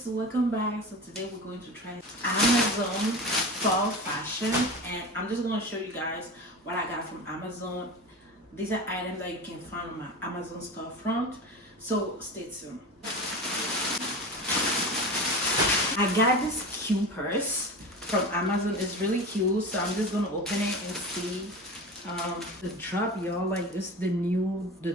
guys, welcome back. So today we're going to try Amazon fall fashion, and I'm just going to show you guys what I got from Amazon. These are items that you can find on my Amazon storefront, so stay tuned. I got this cute purse from Amazon. It's really cute, so I'm just going to open it and see the drop, y'all. Like this, the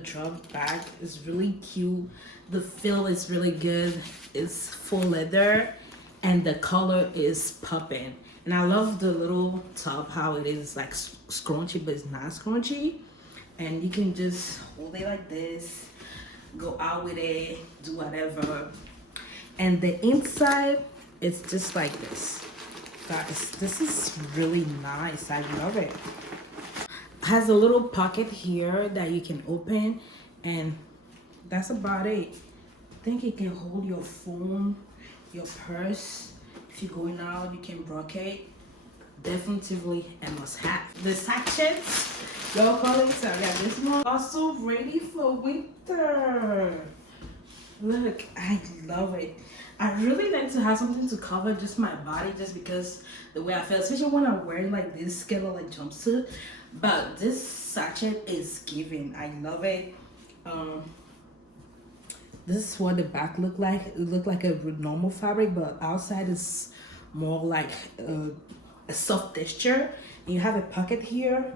drop bag is really cute. The feel is really good. It's full leather and the color is popping, and I love the little top, how it is like scrunchy but it's not scrunchy, and you can just hold it like this, go out with it, do whatever. And the inside is just like this, guys. This is really nice. I love it. Has a little pocket here that you can open, and that's about it. I think it can hold your phone, your purse. If you're going out, you can rock it. Definitely a must have. The sachets, y'all call it, so I got this one. Also ready for winter. Look, I love it. I really like to have something to cover just my body, just because the way I feel, especially when I'm wearing like this skin or like jumpsuit. But this sachet is giving. I love it. This is what the back look like. It look like a normal fabric, but outside is more like a soft texture. And you have a pocket here,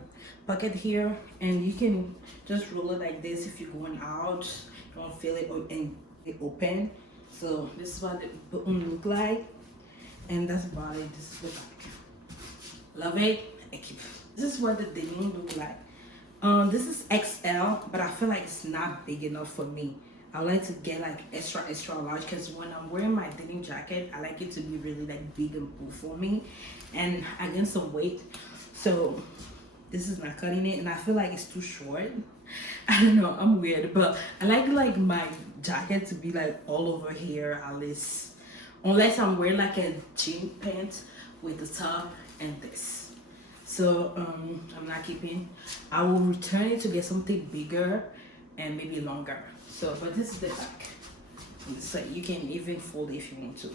and you can just roll it like this if you're going out. You don't feel it and it open. So this is what the button look like, and that's about it. This is the back. Love it. This is what the denim look like. This is XL, but I feel like it's not big enough for me. I like to get like extra large, because when I'm wearing my denim jacket, I like it to be really like big and full for me, and I gain some weight, so this is not cutting it, and I feel like it's too short. I don't know, I'm weird, but I like my jacket to be like all over here at least, unless I'm wearing like a jean pant with the top and this. So I'm not keeping. I will return it to get something bigger and maybe longer. So, but this is the back. So you can even fold it if you want to.